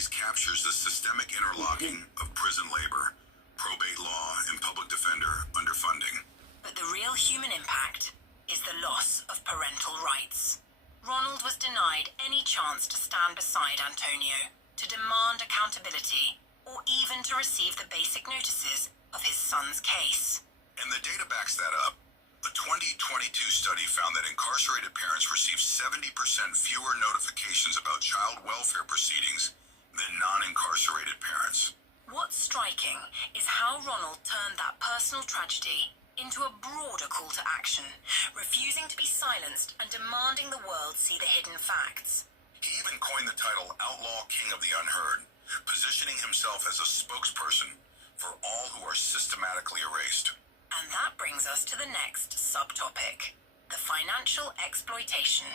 series captures the systemic interlocking of prison labor, probate law, and public defender underfunding. But the real human impact is the loss of parental rights. Ronald was denied any chance to stand beside Antonio, to demand accountability, or even to receive the basic notices of his son's case. And the data backs that up. A 2022 study found that incarcerated parents receive 70% fewer notifications about child welfare proceedings than non-incarcerated parents. What's striking is how Ronald turned that personal tragedy into a broader call to action, refusing to be silenced and demanding the world see the hidden facts. He even coined the title Outlaw King of the Unheard, positioning himself as a spokesperson for all who are systematically erased. And that brings us to the next subtopic, the financial exploitation.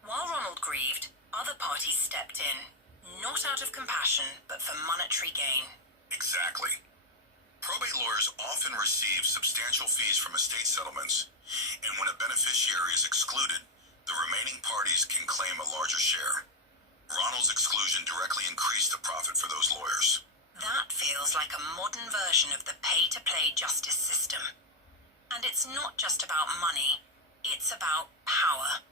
While Ronald grieved, other parties stepped in, not out of compassion, but for monetary gain. Exactly. Probate lawyers often receive substantial fees from estate settlements, and when a beneficiary is excluded, the remaining parties can claim a larger share. Ronald's exclusion directly increased the profit for those lawyers. That feels like a modern version of the pay-to-play justice system. And it's not just about money, it's about power.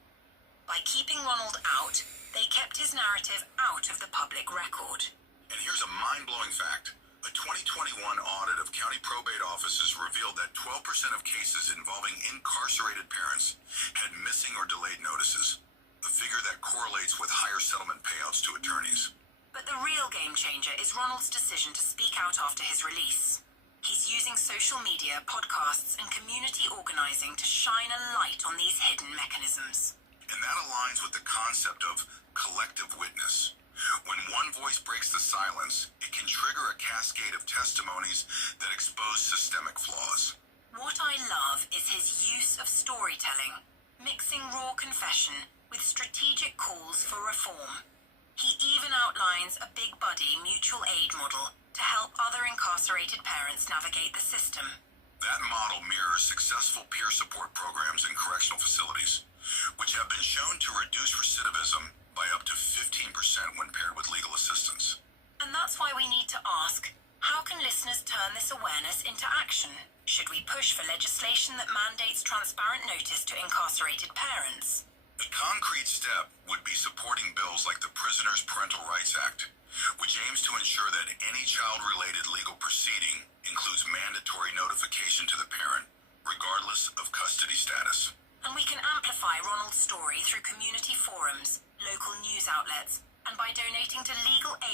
By keeping Ronald out, they kept his narrative out of the public record. And here's a mind-blowing fact. A 2021 audit of county probate offices revealed that 12% of cases involving incarcerated parents had missing or delayed notices, a figure that correlates with higher settlement payouts to attorneys. But the real game changer is Ronald's decision to speak out after his release. He's using social media, podcasts, and community organizing to shine a light on these hidden mechanisms. And that aligns with the concept of collective witness. When one voice breaks the silence, it can trigger a cascade of testimonies that expose systemic flaws. What I love is his use of storytelling, mixing raw confession with strategic calls for reform. He even outlines a big buddy mutual aid model to help other incarcerated parents navigate the system. That model mirrors successful peer support programs in correctional facilities, which have been shown to reduce recidivism by up to 15% when paired with legal assistance. And that's why we need to ask, how can listeners turn this awareness into action? Should we push for legislation that mandates transparent notice to incarcerated parents? A concrete step would be supporting bills like the Prisoners' Parental Rights Act, which aims to ensure that any child-related legal proceeding includes mandatory notification to the parent, regardless of custody status. And we can amplify Ronald's story through community forums, local news outlets, and by donating to legal aid